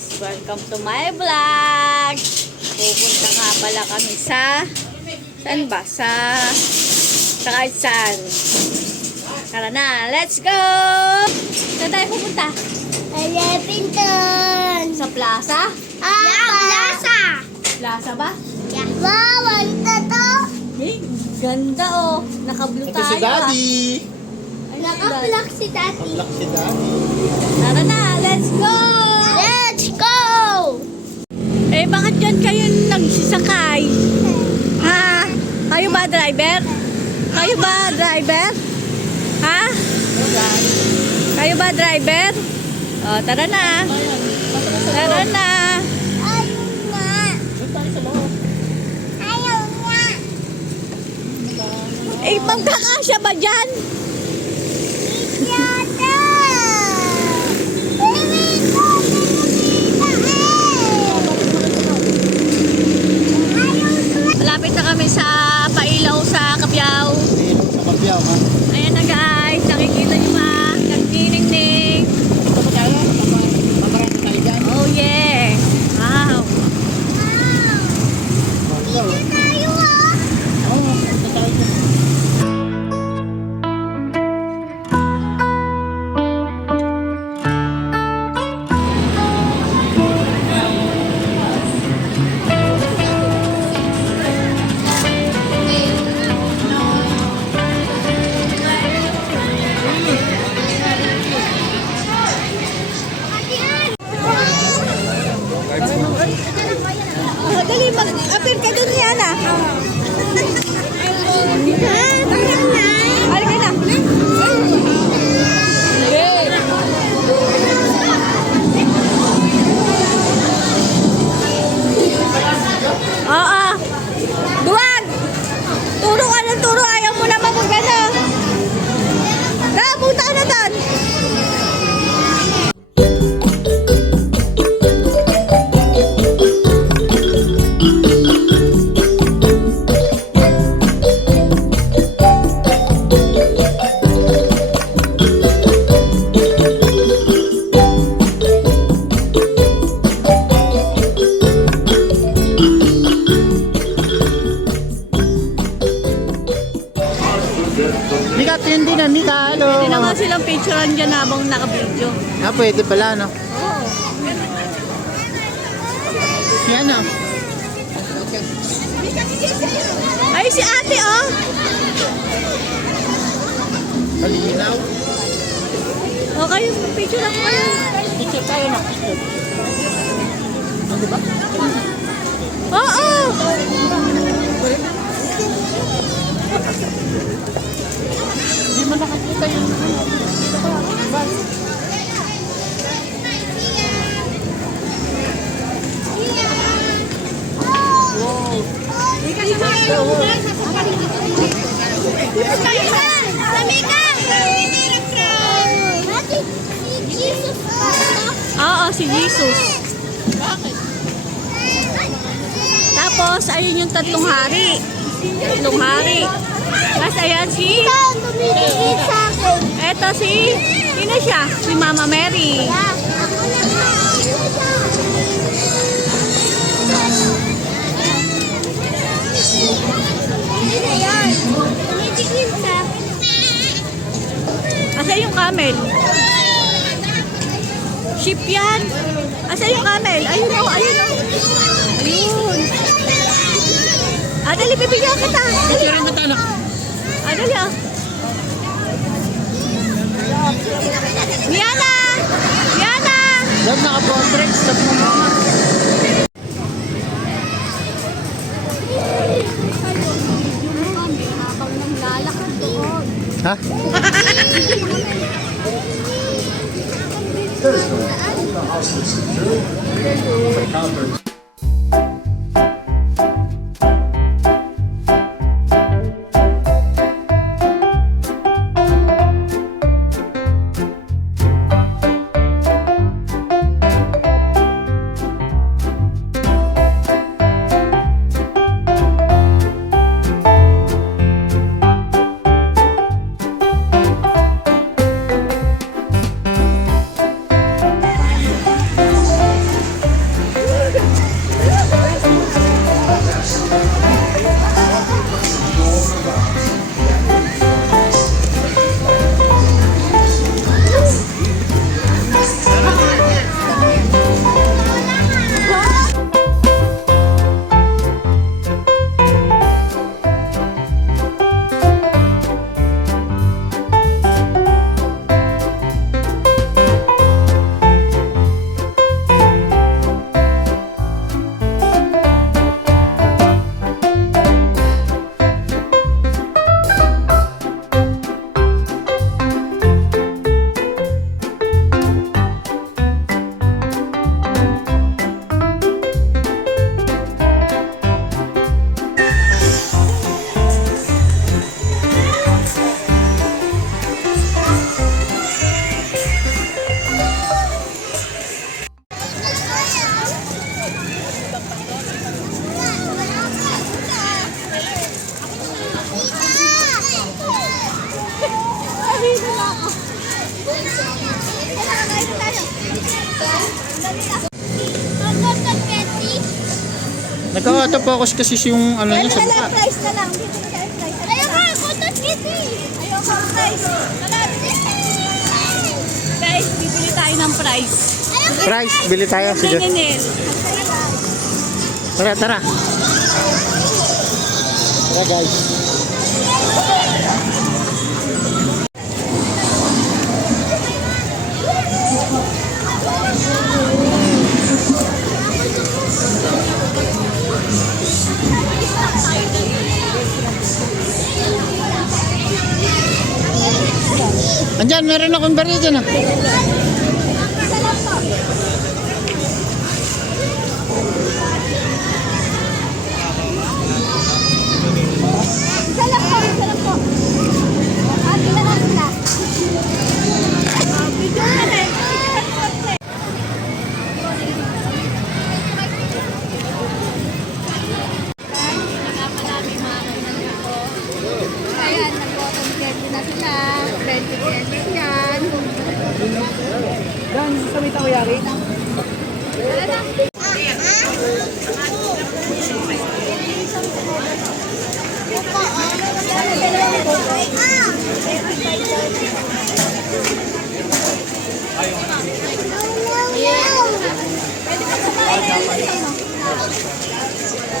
guys! Welcome to my vlog! Pupunta nga pala kami sa... Saan ba? Sa kahit saan. Tara na! Let's go! Saan tayo pupunta? Pinton. Sa plaza? Plaza. Plaza ba? Wow, ang tato. Hey, ganda oh! Naka-blue Ito tayo si Daddy. Naka-block si Daddy. Black si Daddy. Tara na! Let's go! Let's go! Eh, bakit dyan kayo nagsisakay? Ha? Kayo ba driver? Kayo ba driver? Ha? Kayo ba driver? O, tara na. Tara na. Ayaw nga. Ayaw nga. Eh, magkakasya ba dyan? Yata. Baby, ko Malapit na kami sa Pailaw sa Capiao. Sa Kapiao, ha? Ayan na guys, nakikita niyo ba? Nagniningning. Ito ba tayo? Mamarami tayo dyan. Oh yeah. Wow. Dito tayo ah. Oo, ito tayo dyan. Oh, dali, mag-appear ka dun yan ah. Halika na. Oo. Duwag! Turo ka ng turo. Ayaw mo naman mag-ano. Punta ka na doon. Mika, yun din na, Mika. Hello. Pwede naman silang picturean dyan habang naka-video. Ah, pwede pala, no? Oo. Yan, no? Ay, si ate oh. Kalinaw. Okay, picture ako kayo. Picture tayo, no? Picture. Ano ba? Oo. Hindi mo nakakita yun. Oo, si Jesus. Tapos, ayun yung tatlong hari. Tatlong hari. Tapos, ayan si... Eto si... Sino siya? Si Mama Mary. Asa yung camel? Sheep yan. Asa yung camel? Ayun o, ayun o. Ayun. Ah, dali, bibigyan kita. Picture rin kita, no? Ah, dali ah. Miana! Miana! Doon naka-portrait. Stop mo mama. Habang naglalakad doon. Ha? Nagka-autofocus kasi yung ano niya sa mukha. Price na lang. Ayoko, kutot kitty. Ayoko, price. Guys, bibili tayo ng price. Price, bili tayo. Sige. Nenel. Tara, tara. Tara guys. Andyan, meron akong barya dyan ah. Isa lang po, isa lang po. Akin na lang sila. Video na lang. Ayan, nag-bottom candy na sila. 20 candy yan. Yan, sa may takoyari.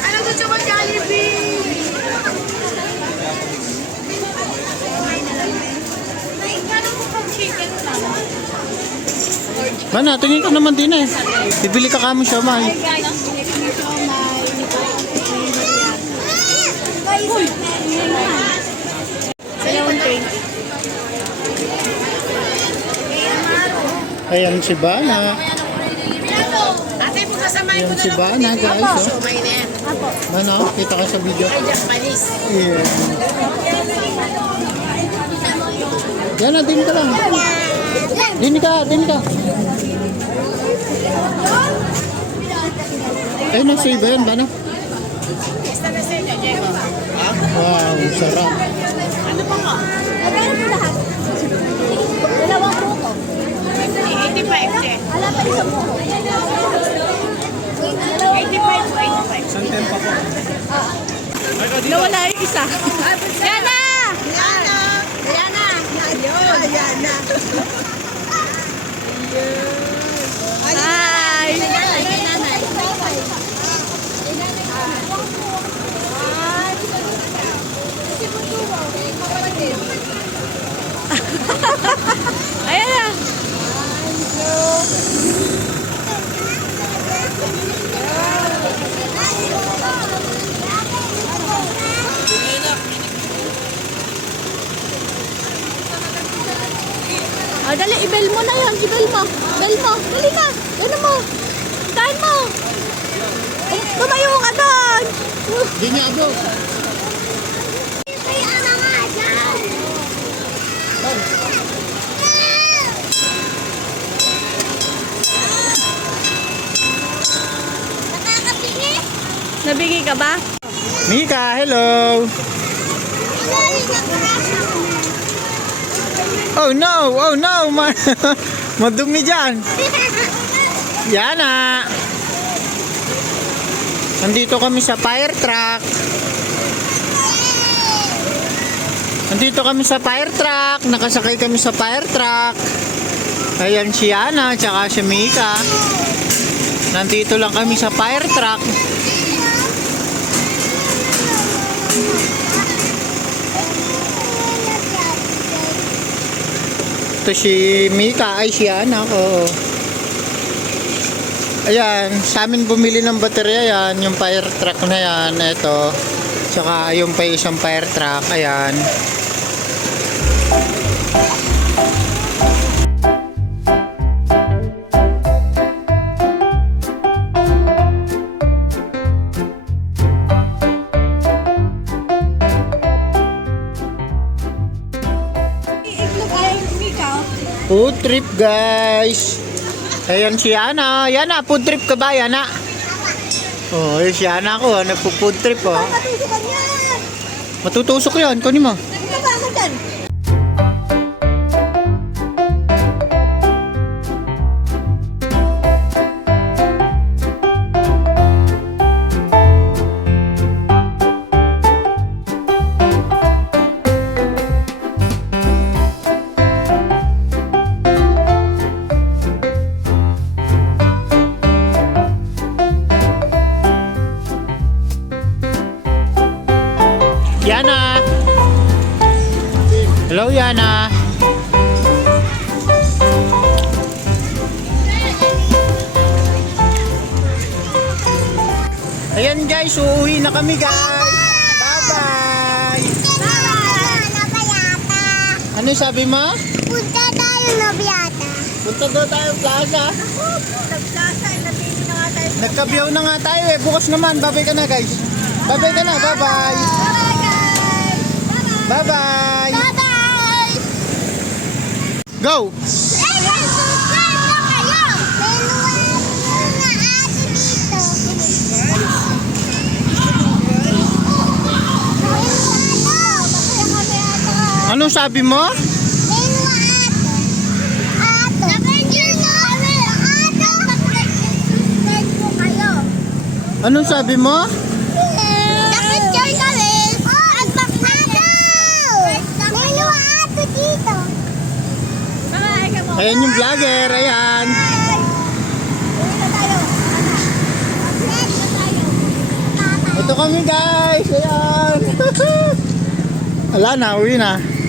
Ano gusto mo, Jollibee? Chicken lang. Mana, tingin ka naman din eh. Bibili ka kamo siya, man. Dalawang 20. Ayan si Bana. Ate, magkasamahin Ayan ko na si lang Bana, guys. Oh. Sumay na yan. Bana, kita ka sa video. Ay, Japanese. Yeah. Yan na, din ka lang. Din ka, din ka. Ay, nasa iba yan, Bana. Basta na sa inyo, Diego. Wow, sarap. Ano pa nga? Magkano po lahat? Dalawang buko. 85, Che. Wala pa isang buko. 85 po, 85. Nawala yung isa. Yana! Diana! Diana! Ayun! Diana! Hi! Ayan na. Oh, dali, ibel mo na yan. Ibel mo. Ibel mo. Dali na. Ano mo? Kain mo. Tumayo ka doon. Di niya abot. Kaya na nga dyan. Nakakapingi? Nabingi ka ba? Mika, hello. Oh no, madumi dyan. Yana. Nandito kami sa fire truck. Nakasakay kami sa fire truck. Ayan si Yana, tsaka si Mika. Nandito lang kami sa fire truck. Ito si Mika, ay si Yana ko. Ayan, sa amin bumili ng baterya yan, yung fire truck na yan, ito. Tsaka yung pa isang fire truck, ayan. Itlog ay Mika. Food trip guys. Ayan si Yana. Yana, food trip ka ba Yana? Oh, ayan si Yana ko. Nagpo-food trip oh. Matusukan yan. Matutusok yan. Kunin mo. Ano ba ako dyan? Hello, Yana. Ayan guys, uuwi na kami guys. Bye-bye. Ano yung sabi mo? Punta tayo na biyata. Punta daw tayo plaza. Nagplasa, natingin na nga tayo. Nagkabiyaw na nga tayo eh. Bukas naman. Bye-bye ka na guys. Bye-bye ka na. Bye-bye. Bye guys. Bye-bye. Bye-bye. Go! Anong sabi mo? Anong sabi mo? Ayan yung vlogger. Ayan. Ito kami guys. Ayan. Wala na. Uwi na.